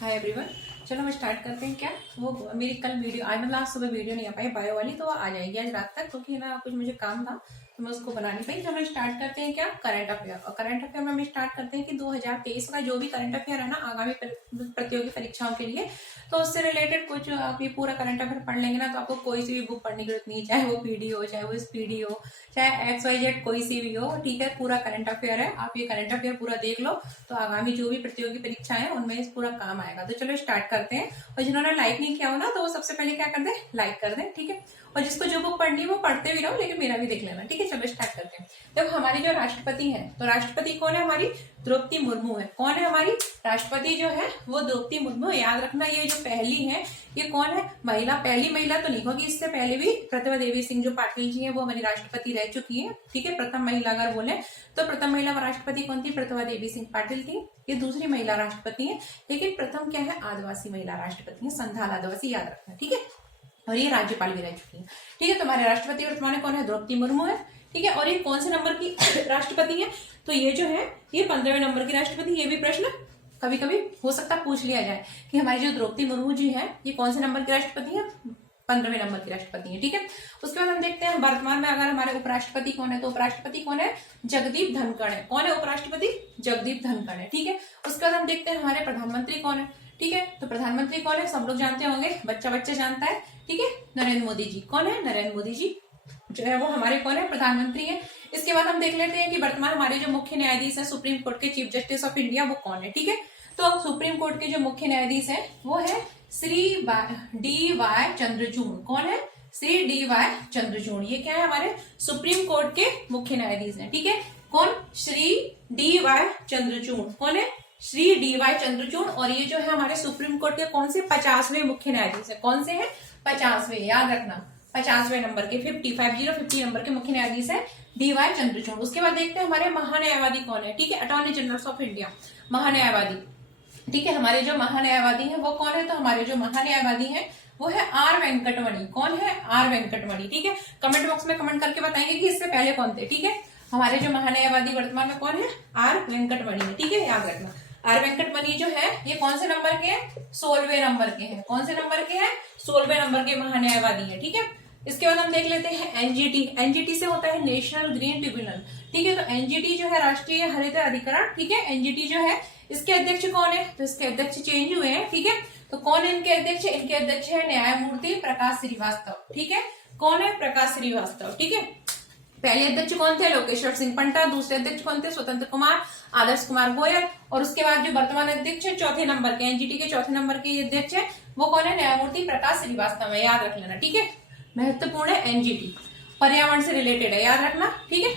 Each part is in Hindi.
Hi everyone. चलो हम स्टार्ट करते हैं। क्या वो मेरी कल वीडियो आज मतलब आज सुबह वीडियो नहीं आ पाई बायो वाली, तो वो आ जाएगी आज रात तक, क्योंकि ना कुछ मुझे काम था तो मैं उसको बना नहीं पाई। तो हम स्टार्ट करते हैं क्या, करंट अफेयर। और करंट अफेयर में हम स्टार्ट करते हैं कि 2023 का जो भी करंट अफेयर है ना आगामी प्रतियोगी परीक्षाओं के लिए, तो उससे रिलेटेड कुछ आप ये पूरा करंट अफेयर पढ़ लेंगे ना तो आपको कोई सी भी बुक पढ़ने की जरूरत नहीं, चाहे वो पीडी हो, चाहे वो स्पीडी हो, चाहे XYZ कोई सी भी हो। ठीक है, पूरा करंट अफेयर है, आप ये करंट अफेयर पूरा देख लो तो आगामी जो भी प्रतियोगी परीक्षा है उनमें इस पूरा काम आएगा। तो चलो स्टार्ट करते हैं। और जिन्होंने लाइक नहीं किया हो ना तो वो सबसे पहले क्या कर दे, लाइक कर दे। ठीक है, और जिसको जो बुक पढ़नी है वो पढ़ते भी रहो, लेकिन मेरा भी देख लेना। ठीक है, चलो स्टार्ट करते हैं। देखो हमारी जो राष्ट्रपति है, तो राष्ट्रपति कौन है, हमारी द्रौपदी मुर्मू है। कौन है हमारी राष्ट्रपति जो है वो द्रौपदी मुर्मू। याद रखना ये जो पहली है ये कौन है, महिला। पहली महिला तो नहीं होगी, इससे पहले भी प्रतिभा देवी सिंह जो पाटिल जी है वो हमारी राष्ट्रपति रह चुकी है। ठीक है, प्रथम महिला अगर बोले तो प्रथम महिला राष्ट्रपति कौन थी, प्रतिभा देवी सिंह पाटिल थी। ये दूसरी महिला राष्ट्रपति है, लेकिन प्रथम क्या है, आदिवासी महिला राष्ट्रपति है, संथाल आदिवासी, याद रखना। ठीक है, और ये राज्यपाल भी रह चुकी है। ठीक है, तो हमारे राष्ट्रपति वर्तमान में कौन है, द्रौपदी मुर्मू है। ठीक है, और ये कौन से नंबर की राष्ट्रपति है, तो ये जो है ये 15वें नंबर की राष्ट्रपति। ये भी प्रश्न कभी कभी हो सकता है पूछ लिया जाए कि हमारी जो द्रौपदी मुर्मू जी है ये कौन से नंबर की राष्ट्रपति है, 15वें नंबर की राष्ट्रपति है। ठीक है, उसके बाद हम देखते हैं वर्तमान में अगर हमारे उपराष्ट्रपति कौन है, तो उपराष्ट्रपति कौन है, जगदीप धनखड़ है। कौन है उपराष्ट्रपति, जगदीप धनखड़ है। ठीक है, उसके बाद हम देखते हैं हमारे प्रधानमंत्री कौन है। ठीक है, तो प्रधानमंत्री कौन है, सब लोग जानते होंगे, बच्चा बच्चा जानता है। ठीक है, नरेंद्र मोदी जी। कौन है, नरेंद्र मोदी जी जो है वो हमारे कौन है, प्रधानमंत्री है। इसके बाद हम देख लेते हैं कि वर्तमान हमारे जो मुख्य न्यायाधीश है सुप्रीम कोर्ट के, चीफ जस्टिस ऑफ इंडिया, वो कौन है। ठीक है, तो सुप्रीम कोर्ट के जो मुख्य न्यायाधीश है वो है श्री DY चंद्रचूड़। कौन है, श्री DY चंद्रचूड़। ये क्या है, हमारे सुप्रीम कोर्ट के मुख्य न्यायाधीश हैं। ठीक है, कौन, श्री DY चंद्रचूड़। कौन है, श्री DY चंद्रचूड़। और ये जो है हमारे सुप्रीम कोर्ट के कौन से 50वें मुख्य न्यायाधीश है। कौन से हैं, 50वें, याद रखना 50वें नंबर के, 50 नंबर के मुख्य न्यायाधीश है DY चंद्रचूड़। उसके बाद देखते हैं हमारे महान्यायवादी कौन है। ठीक है, अटॉर्नी जनरल ऑफ इंडिया, महान्यायवादी। ठीक है, हमारे जो महान्यायवादी है वो कौन है, तो हमारे जो महान्यायवादी है वो है R वेंकटमणि। कौन है, R वेंकटमणि। ठीक है, कमेंट बॉक्स में कमेंट करके बताएंगे कि इससे पहले कौन थे। ठीक है, हमारे जो महान्यायवादी वर्तमान में कौन है, R वेंकटमणि है। ठीक है, याद रखना R वेंकटमणि जो है ये कौन से नंबर के हैं, 16वें नंबर के हैं। कौन से नंबर के हैं, 16वें नंबर के महान्यायवादी है। ठीक है, इसके बाद हम देख लेते हैं NGT। NGT से होता है नेशनल ग्रीन ट्रिब्यूनल। ठीक है, तो NGT जो है राष्ट्रीय हरित अधिकरण। ठीक है, NGT जो है इसके अध्यक्ष कौन है, तो इसके अध्यक्ष चेंज हुए हैं। ठीक है, तो कौन है इनके अध्यक्ष, इनके अध्यक्ष है न्यायमूर्ति प्रकाश श्रीवास्तव। ठीक है, कौन है, प्रकाश श्रीवास्तव। ठीक है, पहले अध्यक्ष कौन थे, लोकेश्वर सिंह पंटा। दूसरे अध्यक्ष कौन थे, स्वतंत्र कुमार, आदर्श कुमार गोयल। और उसके बाद जो वर्तमान अध्यक्ष है चौथे नंबर के, NGT के चौथे नंबर के अध्यक्ष है वो कौन है, न्यायमूर्ति प्रकाश श्रीवास्तव है। याद रख लेना। ठीक है, महत्वपूर्ण है NGT, पर्यावरण से रिलेटेड है, याद रखना। ठीक है,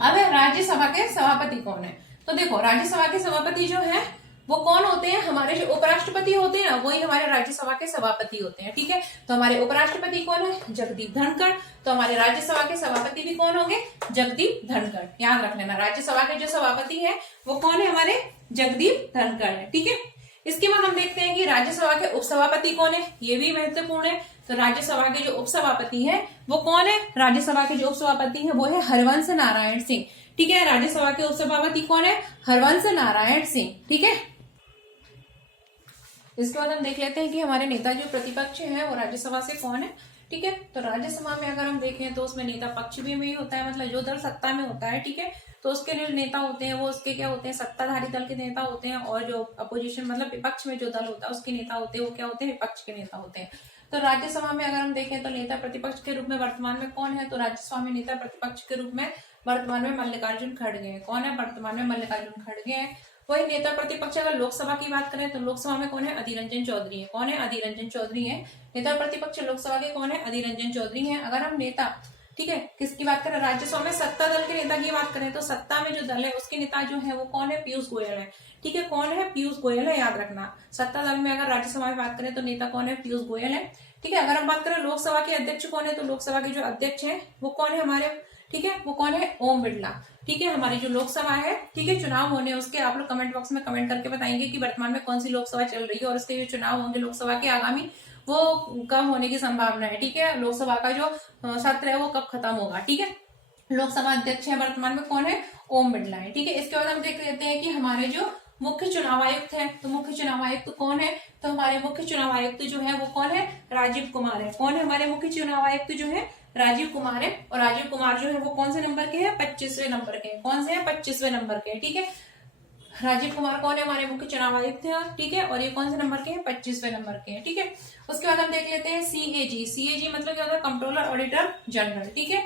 अब राज्यसभा के सभापति कौन है, तो देखो राज्यसभा के सभापति जो है वो कौन होते हैं, हमारे जो उपराष्ट्रपति होते हैं ना वही हमारे राज्यसभा के सभापति होते हैं। ठीक है, तो हमारे उपराष्ट्रपति कौन है, जगदीप धनखड़। तो हमारे राज्यसभा के सभापति भी कौन होंगे, जगदीप धनखड़। याद रख लेना, राज्यसभा के जो सभापति है वो कौन है, हमारे जगदीप धनखड़ है। ठीक है, इसके बाद हम देखते हैं कि राज्यसभा के उपसभापति कौन है, ये भी महत्वपूर्ण है। तो राज्यसभा के जो उपसभापति है वो कौन है, राज्यसभा के जो उपसभापति है वो है हरवंश नारायण सिंह। ठीक है, राज्यसभा के उपसभापति कौन है, हरवंश नारायण सिंह। ठीक है, इसके बाद हम देख लेते हैं कि हमारे नेता जो प्रतिपक्ष है वो राज्यसभा से कौन है। ठीक है, तो राज्यसभा में अगर हम देखें तो उसमें नेता पक्ष भी में ही होता है, मतलब जो दल सत्ता में होता है। ठीक है, तो उसके जो नेता होते हैं वो उसके क्या होते हैं, सत्ताधारी दल के नेता होते हैं। और जो अपोजिशन मतलब विपक्ष में जो दल होता है उसके नेता होते हैं वो क्या होते हैं, विपक्ष के नेता होते हैं। तो राज्यसभा में अगर हम देखें तो नेता प्रतिपक्ष के रूप में वर्तमान में कौन है, तो राज्यसभा में नेता प्रतिपक्ष के रूप में वर्तमान में मल्लिकार्जुन खड़गे हैं। कौन है, वर्तमान में मल्लिकार्जुन खड़गे हैं। वही नेता प्रतिपक्ष अगर लोकसभा की बात करें तो लोकसभा में कौन है, अधीर रंजन चौधरी है। कौन है, अधीर रंजन चौधरी है। नेता प्रतिपक्ष लोकसभा के कौन है, अधीर रंजन चौधरी है। अगर हम नेता, ठीक है, किसकी बात करें, राज्यसभा में सत्ता दल के नेता की बात करें तो सत्ता में जो दल है उसके नेता जो है वो कौन है, पीयूष गोयल है। ठीक है, कौन है, पीयूष गोयल है। याद रखना, सत्ता दल में अगर राज्यसभा में बात करें तो नेता कौन है, पीयूष गोयल है। ठीक है, अगर हम बात करें लोकसभा के अध्यक्ष कौन है, तो लोकसभा के जो अध्यक्ष है वो कौन है हमारे, ठीक है, वो कौन है, ओम बिरला। ठीक है, हमारी जो लोकसभा है, ठीक है, चुनाव होने उसके आप लोग कमेंट बॉक्स में कमेंट करके बताएंगे कि वर्तमान में कौन सी लोकसभा चल रही है और इसके जो चुनाव होंगे लोकसभा के आगामी वो कब होने की संभावना है। ठीक है, लोकसभा का जो सत्र है वो कब खत्म होगा। ठीक है, लोकसभा अध्यक्ष है वर्तमान में कौन है, ओम बिरला है। ठीक है, इसके बाद हम देख लेते हैं कि हमारे जो मुख्य चुनाव आयुक्त है। तो मुख्य चुनाव आयुक्त कौन है? तो हमारे मुख्य चुनाव आयुक्त जो है वो कौन है? राजीव कुमार है। कौन है हमारे मुख्य चुनाव आयुक्त जो है? राजीव कुमार है। और राजीव कुमार जो है वो कौन से नंबर के हैं? 25वें नंबर के। कौन से हैं? 25वें नंबर के। ठीक है, राजीव कुमार कौन है? हमारे मुख्य चुनाव आयुक्त है। ठीक है, और ये कौन से नंबर के हैं? 25वें नंबर के हैं। ठीक है, उसके बाद हम देख लेते हैं सीएजी। सीएजी मतलब क्या होता है? Controller auditor general. ठीक है,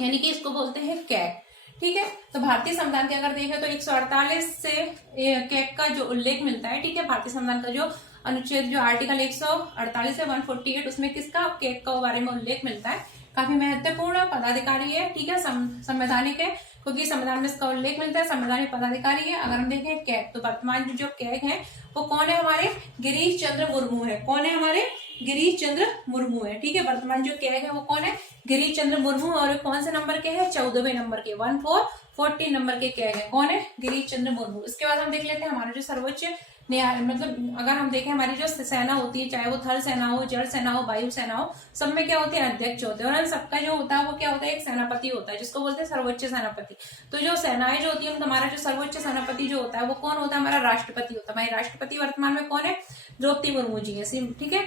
यानी कि इसको बोलते हैं कैग। ठीक है, तो भारतीय संविधान के अगर देखें तो 148 से कैग का जो उल्लेख मिलता है। ठीक है, भारतीय संविधान का जो अनुच्छेद जो आर्टिकल 148 है 148, उसमें किसका? कैग का बारे में उल्लेख मिलता है। काफी महत्वपूर्ण पदाधिकारी है। ठीक है, संवैधानिक है, क्योंकि संविधान में इसका उल्लेख मिलता है। संवैधानिक पदाधिकारी है। अगर हम देखें कैग, तो वर्तमान जो कैग है वो कौन है? हमारे गिरीश चंद्र मुर्मू है। कौन है? हमारे गिरीश चंद्र मुर्मू है। ठीक है, वर्तमान जो कैग है वो कौन है? गिरीश चंद्र मुर्मू। और कौन से नंबर के हैं? 14वें नंबर के, 1440 नंबर के कैग है। कौन है? गिरीश चंद्र मुर्मू। इसके बाद हम देख लेते हैं हमारा जो सर्वोच्च न्यायालय, मतलब अगर हम देखें हमारी जो सेना होती है, चाहे वो थल सेना हो, जल सेना हो, वायु सेना हो, सब में क्या होते हैं? अध्यक्ष होते हैं। और सबका जो होता है वो क्या होता है? एक सेनापति होता है, जिसको बोलते हैं सर्वोच्च सेनापति। तो जो सेनाएं जो होती है, हमारा जो सर्वोच्च सेनापति जो होता है वो कौन होता है? हमारा राष्ट्रपति होता है। हमारी राष्ट्रपति वर्तमान में कौन है? द्रौपदी मुर्मू जी है। ठीक है,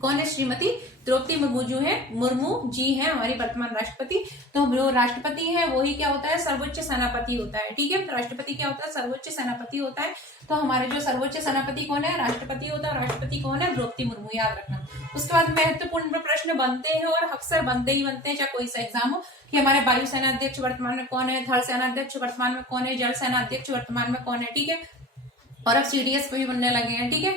कौन है? श्रीमती द्रौपदी मुर्मू जो है, मुर्मू जी है हमारी वर्तमान राष्ट्रपति। तो जो राष्ट्रपति है वही क्या होता है? सर्वोच्च सेनापति होता है। ठीक है, राष्ट्रपति क्या होता है? सर्वोच्च सेनापति होता है। तो हमारे जो सर्वोच्च सेनापति कौन है? राष्ट्रपति होता है। राष्ट्रपति कौन है? द्रौपदी मुर्मू, याद रखना। उसके बाद महत्वपूर्ण प्रश्न बनते हैं और अक्सर बनते ही बनते हैं, चाहे कोई सा एग्जाम हो, कि हमारे वायु सेना अध्यक्ष वर्तमान में कौन है? थल सेना अध्यक्ष वर्तमान में कौन है? जल सेना अध्यक्ष वर्तमान में कौन है? ठीक है, और अब सीडीएस पे भी बनने लगे हैं। ठीक है,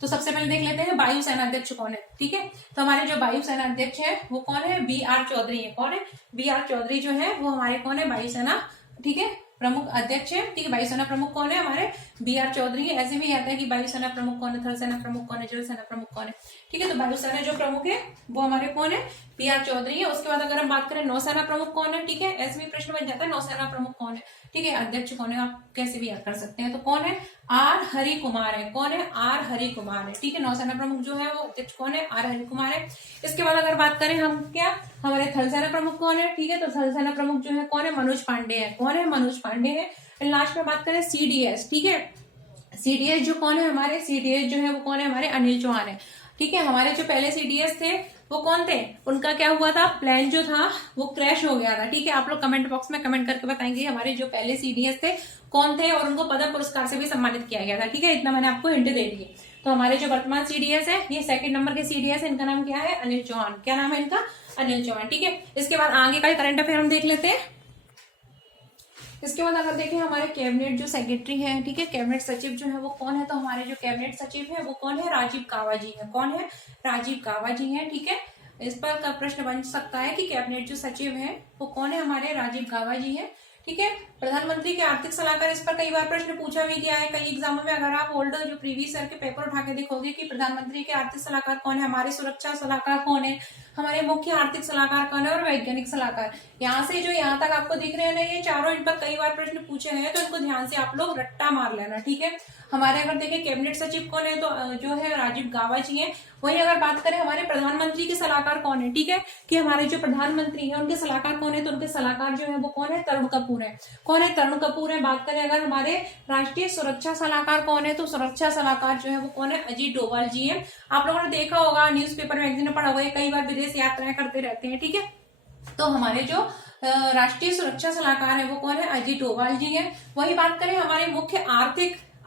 तो सबसे पहले देख लेते हैं वायु सेना अध्यक्ष कौन है। ठीक है, तो हमारे जो वायु सेना अध्यक्ष है वो कौन है? BR चौधरी है। कौन है? BR चौधरी जो है वो हमारे कौन है? वायुसेना, ठीक है, प्रमुख अध्यक्ष है। ठीक है, वायुसेना प्रमुख कौन है? हमारे BR चौधरी है। ऐसे भी आता है कि वायुसेना प्रमुख कौन है? थल सेना प्रमुख कौन है? जल सेना प्रमुख कौन है? ठीक है, तो वायुसेना जो प्रमुख है वो हमारे कौन है? BR चौधरी है। उसके बाद अगर हम बात करें नौसेना प्रमुख कौन है? ठीक है, ऐसे भी प्रश्न बन जाता है नौसेना प्रमुख कौन है। ठीक है, अध्यक्ष कौन है? आप कैसे भी याद कर सकते हैं। तो कौन है? R हरि कुमार है। कौन है? R हरि कुमार है। ठीक है, नौसेना प्रमुख जो है वो अध्यक्ष कौन है? R हरि कुमार है। इसके बाद अगर बात करें हम क्या, हमारे थल सेना प्रमुख कौन है? ठीक है, तो थल सेना प्रमुख जो है कौन है? मनोज पांडे है। कौन है? मनोज पांडे है। लास्ट में बात करें CDS। ठीक है, CDS जो कौन है? हमारे CDS जो है वो कौन है? हमारे अनिल चौहान है। ठीक है, हमारे जो पहले CDS थे वो कौन थे? उनका क्या हुआ था? प्लेन जो था वो क्रैश हो गया था। ठीक है, आप लोग कमेंट बॉक्स में कमेंट करके बताएंगे हमारे जो पहले CDS थे कौन थे, और उनको पद्म पुरस्कार से भी सम्मानित किया गया था। ठीक है, इतना मैंने आपको हिंट दे दी। तो हमारे जो वर्तमान CDS है, ये 2nd नंबर के CDS है, इनका नाम क्या है? अनिल चौहान। क्या नाम है इनका? अनिल चौहान। ठीक है, इसके बाद आगे का करंट अफेयर हम देख लेते हैं। इसके बाद अगर देखें हमारे कैबिनेट जो सेक्रेटरी है, ठीक है, कैबिनेट सचिव जो है वो कौन है? तो हमारे जो कैबिनेट सचिव है वो कौन है? राजीव गाबा जी है। कौन है? राजीव गाबा जी है। ठीक है, इस पर का प्रश्न बन सकता है कि कैबिनेट जो सचिव है वो कौन है? हमारे राजीव गाबा जी है। ठीक है, प्रधानमंत्री के आर्थिक सलाहकार, इस पर कई बार प्रश्न पूछा भी गया है कई एग्जामों में। अगर आप ओल्ड जो प्रीवियस ईयर के पेपर उठा के देखोगे कि प्रधानमंत्री के आर्थिक सलाहकार कौन है, हमारे सुरक्षा सलाहकार कौन है, हमारे मुख्य आर्थिक सलाहकार कौन है, और वैज्ञानिक सलाहकार, यहाँ से जो यहाँ तक आपको दिख रहे हैं ना, ये चारों, इन पर कई बार प्रश्न पूछे गए हैं, तो इनको ध्यान से आप लोग रट्टा मार लेना। ठीक है, हमारे अगर देखें कैबिनेट सचिव कौन है, तो जो है राजीव गाबा जी है। वही अगर बात करें हमारे प्रधानमंत्री के सलाहकार कौन है, ठीक है, कि हमारे जो प्रधानमंत्री है उनके सलाहकार कौन है, तो उनके सलाहकार जो है वो कौन है? तरुण कपूर है। कौन है? तरुण कपूर है। बात करें अगर हमारे राष्ट्रीय सुरक्षा सलाहकार कौन है, तो सुरक्षा सलाहकार जो है वो कौन है? अजीत डोभाल जी है। आप लोगों ने देखा होगा, न्यूज़पेपर मैगजीन में पढ़ा हुआ है, कई बार विदेश यात्राएं करते रहते हैं। ठीक है, तो हमारे जो राष्ट्रीय सुरक्षा सलाहकार है वो कौन है? अजीत डोभाल जी है। वही बात करें हमारे मुख्य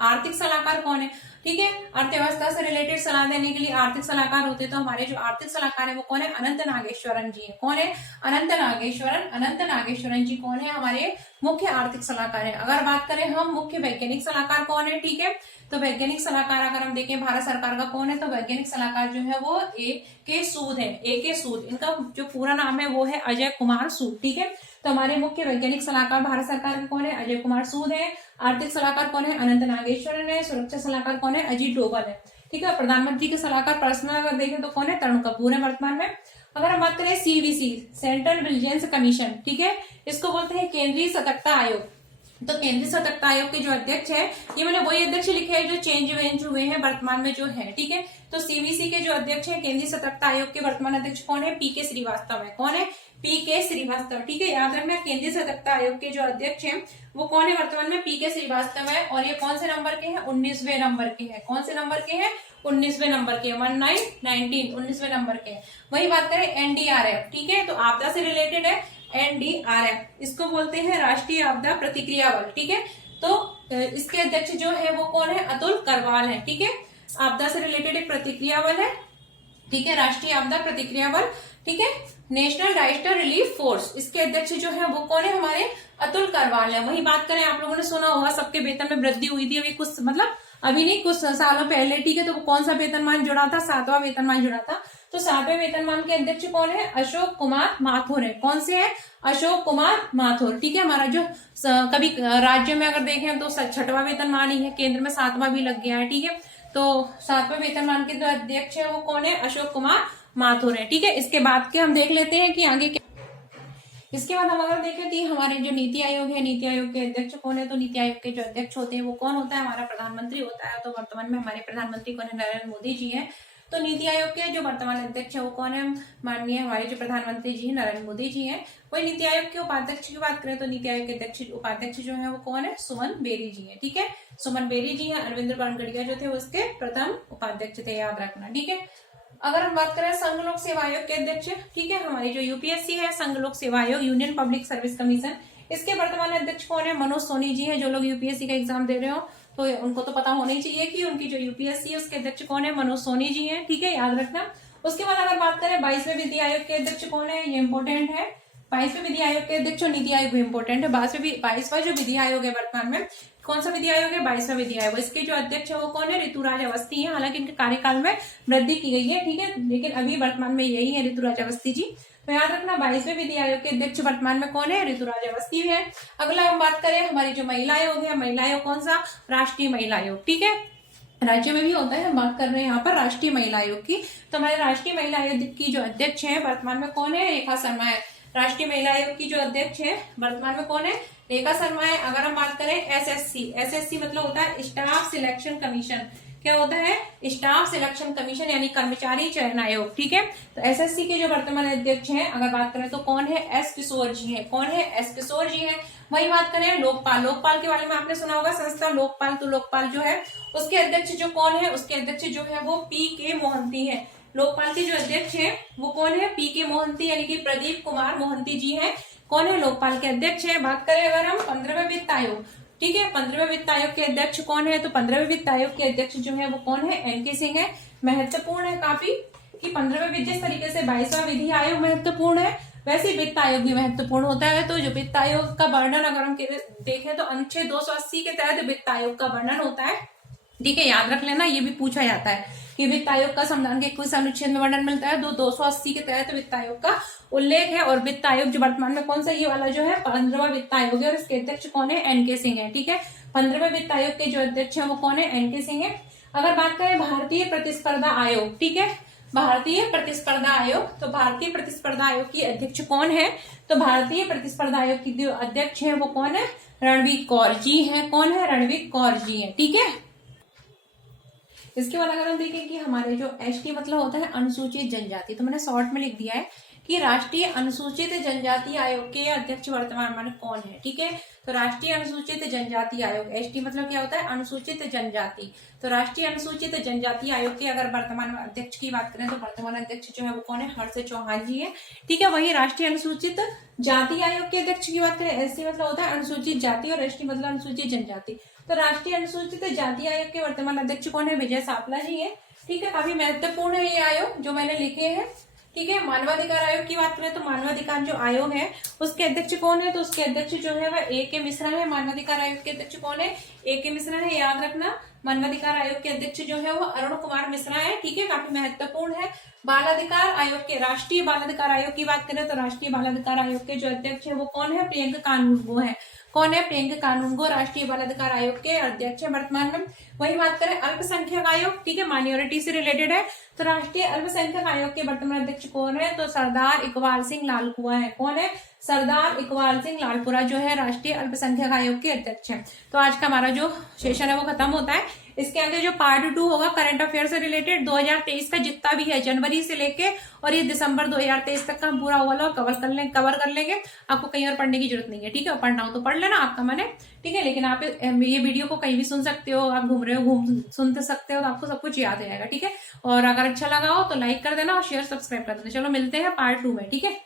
आर्थिक सलाहकार कौन है, ठीक है, अर्थव्यवस्था से रिलेटेड सलाह देने के लिए आर्थिक सलाहकार होते हैं, तो हमारे जो आर्थिक सलाहकार है वो कौन है? अनंत नागेश्वरन जी है। कौन है? अनंत नागेश्वरन जी कौन है? हमारे मुख्य आर्थिक सलाहकार है। अगर बात करें हम मुख्य वैज्ञानिक सलाहकार कौन है, ठीक है, तो वैज्ञानिक सलाहकार अगर हम देखें भारत सरकार का कौन है, तो वैज्ञानिक सलाहकार जो है वो A.K. सूद है। A.K. सूद, इनका जो पूरा नाम है वो है अजय कुमार सूद। ठीक है, तो हमारे मुख्य वैज्ञानिक सलाहकार भारत सरकार के कौन है? अजय कुमार सूद है। आर्थिक सलाहकार कौन है? अनंत नागेश्वरन है। सुरक्षा सलाहकार कौन है? अजीत डोभाल है। ठीक है, प्रधानमंत्री के सलाहकार पर्सनल अगर देखें तो कौन है? तरुण कपूर है वर्तमान में। अगर हम बात करें CVC, सेंट्रल विजिलेंस कमीशन, ठीक है, इसको बोलते हैं केंद्रीय सतर्कता आयोग। तो केंद्रीय सतर्कता आयोग के जो अध्यक्ष है, ये मैंने वही अध्यक्ष लिखे हैं जो चेंज वेंज हुए हैं वर्तमान में जो है, ठीक है। तो सीवीसी के जो अध्यक्ष है, केंद्रीय सतर्कता आयोग के वर्तमान अध्यक्ष कौन है? पीके श्रीवास्तव है। कौन है? पीके श्रीवास्तव, ठीक है। याद रखना, केंद्रीय सतर्कता आयोग के जो अध्यक्ष है वो कौन है वर्तमान में? पीके श्रीवास्तव है। और ये कौन से नंबर के हैं? 19वें नंबर के हैं। कौन से नंबर के हैं? 19वें नंबर के, 19 नंबर के। वही बात करें एनडीआरएफ, ठीक है, तो आपदा से रिलेटेड है एनडीआरएफ, इसको बोलते हैं राष्ट्रीय आपदा प्रतिक्रिया बल, ठीक है। तो इसके अध्यक्ष जो है वो कौन है? अतुल करवाल है, ठीक है। आपदा से रिलेटेड एक प्रतिक्रिया बल है, ठीक है, राष्ट्रीय आपदा प्रतिक्रिया बल, ठीक है। नेशनल डिजास्टर रिलीफ फोर्स, इसके अध्यक्ष जो है वो कौन है? हमारे अतुल करवाल है। वही बात करें, आप लोगों ने सुना होगा सबके वेतन में वृद्धि हुई थी अभी कुछ, मतलब अभी नहीं, कुछ सालों पहले, ठीक है। तो वो कौन सा वेतनमान जुड़ा था? 7वां वेतनमान जुड़ा था। तो 7वें वेतनमान के अध्यक्ष कौन है? अशोक कुमार माथुर है। कौन से है? अशोक कुमार माथुर, ठीक है। हमारा जो कभी राज्य में अगर देखें तो 6वां वेतनमान ही है, केंद्र में 7वां भी लग गया है, ठीक है। तो 7वें वेतनमान के जो अध्यक्ष है वो कौन है? अशोक कुमार माथुर है, ठीक है। इसके बाद के हम देख लेते हैं कि आगे क्या। इसके बाद हम अगर देखें तो हमारे जो नीति आयोग है, नीति आयोग के अध्यक्ष कौन है? तो नीति आयोग के जो अध्यक्ष होते हैं वो कौन होता है? हमारा प्रधानमंत्री होता है। तो वर्तमान में हमारे प्रधानमंत्री कौन है? नरेंद्र मोदी जी है। तो नीति आयोग के जो वर्तमान अध्यक्ष है वो कौन है? माननीय हमारे जो प्रधानमंत्री जी है नरेंद्र मोदी जी है। वही नीति आयोग के उपाध्यक्ष की बात करें तो नीति आयोग के अध्यक्ष उपाध्यक्ष जो है वो कौन है? सुमन बेरी जी है, ठीक है। सुमन बेरी जी है। अरविंद पानगड़िया जो थे वो उसके प्रथम उपाध्यक्ष थे, याद रखना, ठीक है। अगर हम बात करें संघ लोक सेवा आयोग के अध्यक्ष, ठीक है, हमारी जो यूपीएससी है, संघ लोक सेवा आयोग, यूनियन पब्लिक सर्विस कमीशन, इसके वर्तमान अध्यक्ष कौन है? मनोज सोनी जी है। जो लोग यूपीएससी का एग्जाम दे रहे हो तो उनको तो पता होना ही चाहिए कि उनकी जो यूपीएससी है उसके अध्यक्ष कौन है? मनोज सोनी जी है, ठीक है, याद रखना। उसके बाद अगर बात करें 22वें विधि आयोग के अध्यक्ष कौन है? ये इंपोर्टेंट है। 22वें विधि आयोग के अध्यक्ष और नीति आयोग भी इंपोर्टेंट है। 22वां जो विधि आयोग है वर्तमान में, कौन सा विधि आयोग है? 22वां विधि आयोग। इसके जो अध्यक्ष है वो कौन है? ऋतुराज अवस्थी है। हालांकि इनके कार्यकाल में वृद्धि की गई है, ठीक है, लेकिन अभी वर्तमान में यही है ऋतुराज अवस्थी जी। तो याद रखना 22वें विधि आयोग के अध्यक्ष वर्तमान में कौन है? ऋतुराज अवस्थी है। अगला हम बात करें हमारी जो महिला आयोग है, महिला आयोग कौन सा? राष्ट्रीय महिला आयोग, ठीक है, राज्य में भी होता है। हम बात कर रहे हैं यहाँ पर राष्ट्रीय महिला आयोग की। तो हमारे राष्ट्रीय महिला आयोग की जो अध्यक्ष है वर्तमान में कौन है? रेखा शर्मा है। राष्ट्रीय महिला आयोग की जो अध्यक्ष है वर्तमान में कौन है? रेखा शर्मा है। अगर हम बात करें एसएससी मतलब होता है स्टाफ सिलेक्शन कमीशन। क्या होता है? स्टाफ सिलेक्शन कमीशन, यानी कर्मचारी चयन आयोग, ठीक है। तो एसएससी के जो वर्तमान अध्यक्ष हैं अगर बात करें तो कौन है? एस किशोर जी है। कौन है? एस किशोर जी है। वही बात करें लोकपाल, लोकपाल के बारे में आपने सुना होगा, संस्था लोकपाल। तो लोकपाल जो है उसके अध्यक्ष जो कौन है? उसके अध्यक्ष जो है वो पी.के. मोहंती है। लोकपाल के जो अध्यक्ष है वो कौन है? पी.के. मोहंती, यानी कि प्रदीप कुमार मोहंती जी है। कौन है? लोकपाल के अध्यक्ष है। बात करें अगर हम 15वें वित्त आयोग, ठीक है, 15वें वित्त आयोग के अध्यक्ष कौन है? तो 15वें वित्त आयोग के अध्यक्ष जो है वो कौन है? एनके सिंह है। महत्वपूर्ण है काफी कि 15वें वित्त, जिस तरीके से 22वां विधि आयोग महत्वपूर्ण है वैसे वित्त आयोग भी महत्वपूर्ण होता है। तो जो वित्त आयोग का वर्णन अगर हम देखें तो अनुच्छेद 280 के तहत वित्त आयोग का वर्णन होता है, ठीक है, याद रख लेना, ये भी पूछा जाता है कि वित्त आयोग का संविधान के किस अनुच्छेद में वर्णन मिलता है? 280 के तहत वित्त आयोग का उल्लेख है। और वित्त आयोग जो वर्तमान में कौन सा? ये वाला जो है 15वां वित्त आयोग है और इसके अध्यक्ष कौन है? एनके सिंह है, ठीक है। 15वें वित्त आयोग के जो अध्यक्ष है वो कौन है? एनके सिंह है। अगर बात करें भारतीय प्रतिस्पर्धा आयोग, ठीक है, भारतीय प्रतिस्पर्धा आयोग, तो भारतीय प्रतिस्पर्धा आयोग की अध्यक्ष कौन है? तो भारतीय प्रतिस्पर्धा आयोग की जो अध्यक्ष है वो कौन है? रणवीर कौर जी है। कौन है? रणवीर कौर जी है, ठीक है। इसके बाद अगर हम देखें कि हमारे जो एसटी मतलब होता है अनुसूचित जनजाति, तो मैंने शॉर्ट में लिख दिया है कि राष्ट्रीय अनुसूचित जनजाति आयोग के अध्यक्ष वर्तमान में कौन है, ठीक है। तो राष्ट्रीय अनुसूचित जनजाति आयोग, एसटी मतलब क्या होता है? अनुसूचित जनजाति। तो राष्ट्रीय अनुसूचित जनजाति आयोग के अगर वर्तमान अध्यक्ष की बात करें तो वर्तमान अध्यक्ष जो है वो कौन है? हर्ष चौहान जी है, ठीक है। वही राष्ट्रीय अनुसूचित जाति आयोग के अध्यक्ष की बात करें, एससी मतलब होता है अनुसूचित जाति और एसटी मतलब अनुसूचित जनजाति। तो राष्ट्रीय अनुसूचित जाति आयोग के वर्तमान अध्यक्ष कौन है? विजय सापला जी है, ठीक है। काफी महत्वपूर्ण है ये आयोग जो मैंने लिखे हैं, ठीक है। मानवाधिकार आयोग की बात करें तो मानवाधिकार जो आयोग है उसके अध्यक्ष कौन है? तो उसके अध्यक्ष जो है वह ए के मिश्रा है। मानवाधिकार आयोग के अध्यक्ष कौन है? ए के मिश्रा है, याद रखना। मानवाधिकार आयोग के अध्यक्ष जो है वो अरुण कुमार मिश्रा है, ठीक है, काफी महत्वपूर्ण है। बाल अधिकार आयोग के, राष्ट्रीय बाल अधिकार आयोग की बात करें तो राष्ट्रीय बाल अधिकार आयोग के जो अध्यक्ष है वो कौन है? प्रियंका कानूनगो है। कौन है? प्रियंका कानूनगो राष्ट्रीय बाल अधिकार आयोग के अध्यक्ष है वर्तमान में। वही बात करें अल्पसंख्यक आयोग, ठीक है, माइनॉरिटी से रिलेटेड है। तो राष्ट्रीय अल्पसंख्यक आयोग के वर्तमान अध्यक्ष कौन है? तो सरदार इकबाल सिंह लालकुआ है। कौन है? सरदार इकबाल सिंह लालपुरा जो है राष्ट्रीय अल्पसंख्यक आयोग के अध्यक्ष हैं। तो आज का हमारा जो सेशन है वो खत्म होता है। इसके आगे जो पार्ट 2 होगा करंट अफेयर से रिलेटेड 2023 का जितना भी है, जनवरी से लेके और ये दिसंबर 2023 तक का हम पूरा ओवरऑल कवर कर लेंगे। आपको कहीं और पढ़ने की जरूरत नहीं है, ठीक है। पढ़ना हो तो पढ़ लेना, आपका मन है, ठीक है। लेकिन आप ये वीडियो को कहीं भी सुन सकते हो, आप घूम रहे हो सुन सकते हो, तो आपको सब कुछ याद हो जाएगा, ठीक है। और अगर अच्छा लगा हो तो लाइक कर देना और शेयर सब्सक्राइब कर देना। चलो मिलते हैं पार्ट 2 में, ठीक है।